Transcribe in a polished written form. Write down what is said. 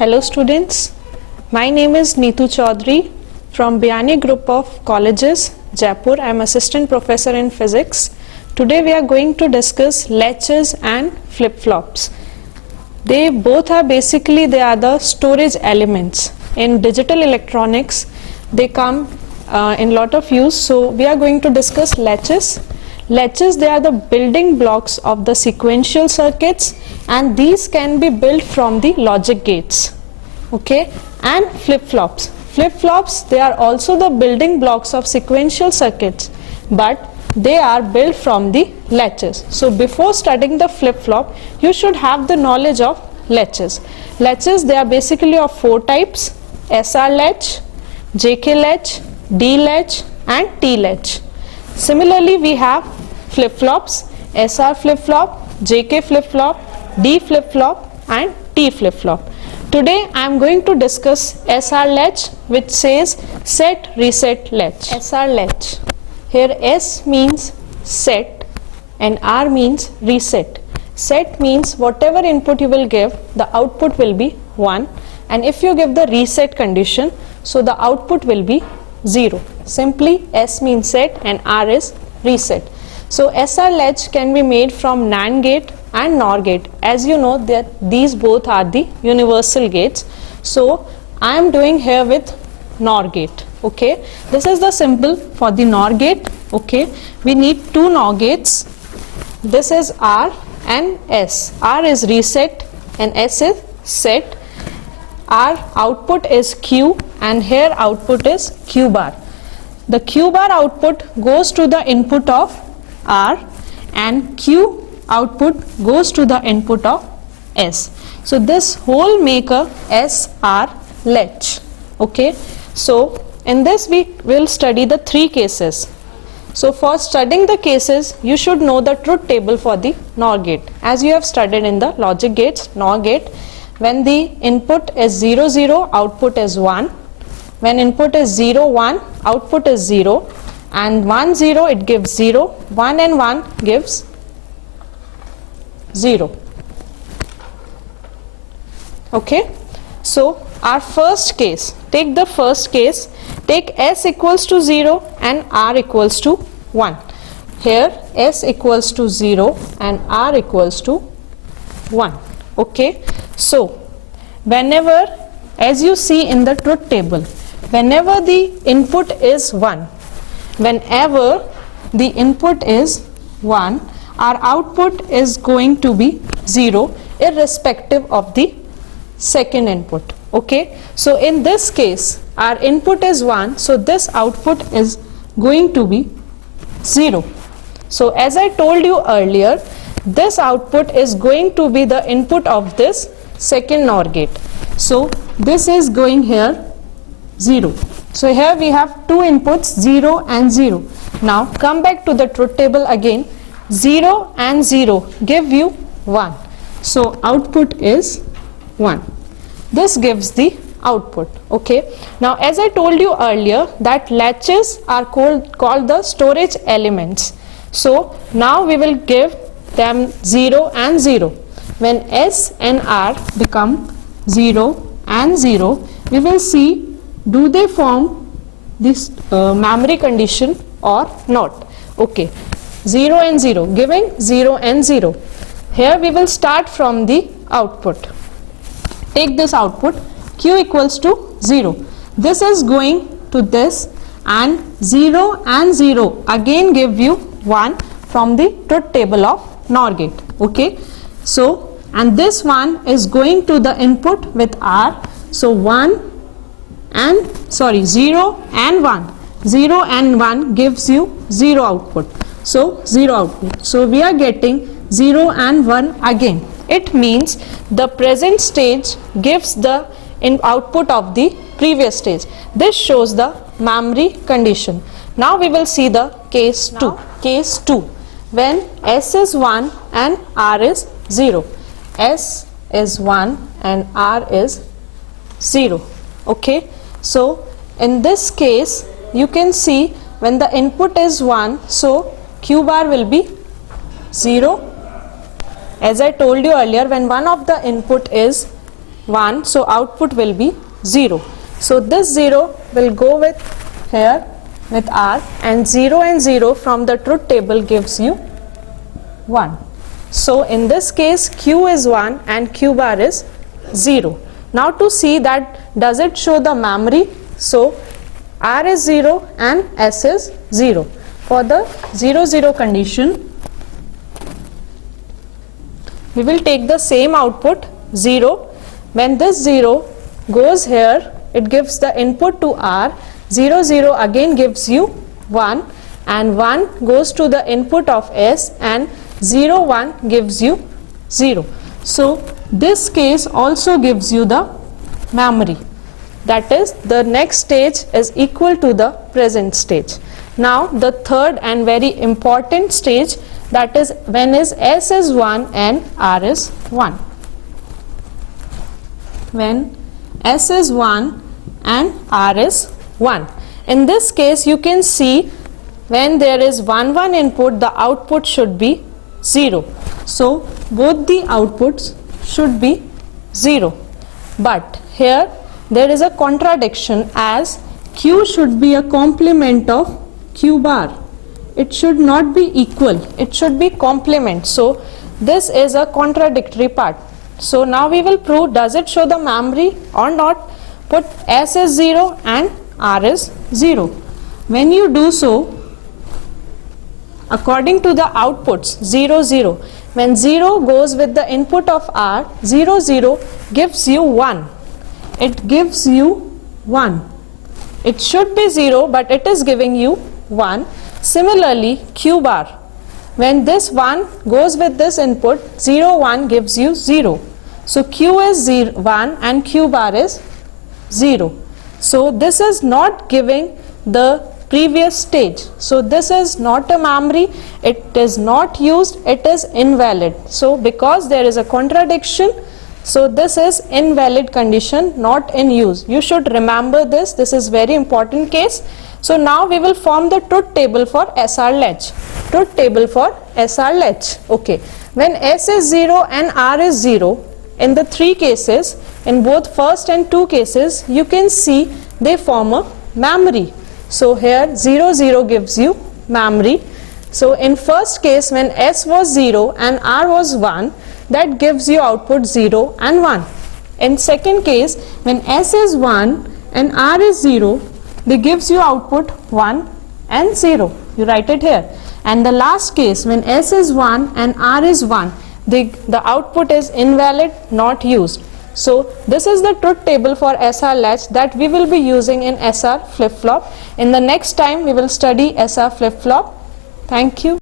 Hello students, my name is Neetu Chaudhary from Biani Group of Colleges, Jaipur. I am Assistant Professor in Physics. Today we are going to discuss latches and flip-flops. They are the storage elements. In digital electronics, they come in lot of use. So we are going to discuss latches. Latches, they are the building blocks of the sequential circuits, and these can be built from the logic gates. Okay, and flip-flops. Flip-flops, they are also the building blocks of sequential circuits, but they are built from the latches. So before studying the flip-flop, you should have the knowledge of latches. Latches, they are basically of four types: SR latch, JK latch, D latch and T latch. Similarly, we have flip-flops: SR flip-flop, JK flip-flop, D flip-flop and T flip-flop. Today I am going to discuss SR latch, which says set reset latch. SR latch. Here S means set and R means reset. Set means whatever input you will give, the output will be 1, and if you give the reset condition, so the output will be 0. Simply S means set and R is reset. So SR latch can be made from NAND gate and NOR gate. As you know that these both are the universal gates. So I am doing here with NOR gate. Okay, this is the symbol for the NOR gate. Okay, we need two NOR gates. This is R and S. R is reset and S is set. Our output is Q and here output is Q bar. The Q bar output goes to the input of R and Q output goes to the input of S. So this whole make a SR latch. Okay, so in this we will study the three cases. So for studying the cases, you should know the truth table for the NOR gate. As you have studied in the logic gates, NOR gate, when the input is 0, 0, output is 1. When input is 0, 1, output is 0. And 1, 0, it gives 0. 1 and 1 gives 0. Okay. So our first case, take the first case, take S equals to 0 and R equals to 1. Here S equals to 0 and R equals to 1. Okay. So whenever, as you see in the truth table, whenever the input is 1, whenever the input is 1, our output is going to be 0 irrespective of the second input. Okay, so in this case our input is 1, so this output is going to be 0. So as I told you earlier, this output is going to be the input of this second NOR gate. So this is going here 0. So here we have two inputs, 0 and 0. Now come back to the truth table again. 0 and 0 give you 1. So output is 1. This gives the output. Okay. Now as I told you earlier that latches are called the storage elements. So now we will give them 0 and 0. When S and R become 0 and 0, we will see do they form this memory condition or not. Okay, 0 and 0, giving 0 and 0. Here we will start from the output. Take this output, Q equals to 0. This is going to this, and 0 and 0 again give you 1 from the truth table of NOR gate. Okay, so and this one is going to the input with R. So 0 and 1. 0 and 1 gives you 0 output. So 0 output. So we are getting 0 and 1 again. It means the present stage gives the output of the previous stage. This shows the memory condition. Now we will see the case 2. Case 2. When S is 1 and R is 0. S is 1 and R is 0. Okay. So in this case you can see when the input is 1, so Q bar will be 0. As I told you earlier, when one of the input is 1, so output will be 0. So this 0 will go with here with R, and 0 from the truth table gives you 1. So in this case Q is 1 and Q bar is 0. Now to see that does it show the memory, so R is 0 and S is 0. For the 0 0 condition, we will take the same output 0. When this 0 goes here, it gives the input to R. 0 0 again gives you 1, and 1 goes to the input of S, and 0 1 gives you 0. So this case also gives you the memory. That is, the next stage is equal to the present stage. Now the third and very important stage, that is when is S is 1 and R is 1. When S is 1 and R is 1. In this case you can see when there is 1 1 input, the output should be 0. So both the outputs should be 0. But here there is a contradiction, as Q should be a complement of Q bar. It should not be equal, it should be complement. So this is a contradictory part. So now we will prove does it show the memory or not. Put S is 0 and R is 0. When you do so, according to the outputs 0 0, when 0 goes with the input of R, 0 0 gives you 1. It gives you 1. It should be 0, but it is giving you 1. Similarly, Q bar, when this 1 goes with this input, 0 1 gives you 0. So Q is 1 and Q bar is 0. So this is not giving the previous stage. So this is not a memory, it is not used, it is invalid. So because there is a contradiction, so this is invalid condition, not in use. You should remember this. This is very important case. So now we will form the truth table for SR latch. Truth table for SR latch. Okay. When S is 0 and R is 0, in the three cases, in both first and two cases, you can see they form a memory. So here 0 0 gives you memory. So in first case, when S was 0 and R was 1, that gives you output 0 and 1. In second case, when S is 1 and R is 0, they gives you output 1 and 0. You write it here. And the last case, when S is 1 and R is 1, the output is invalid, not used. So this is the truth table for SR latch that we will be using in SR flip-flop. In the next time we will study SR flip-flop. Thank you.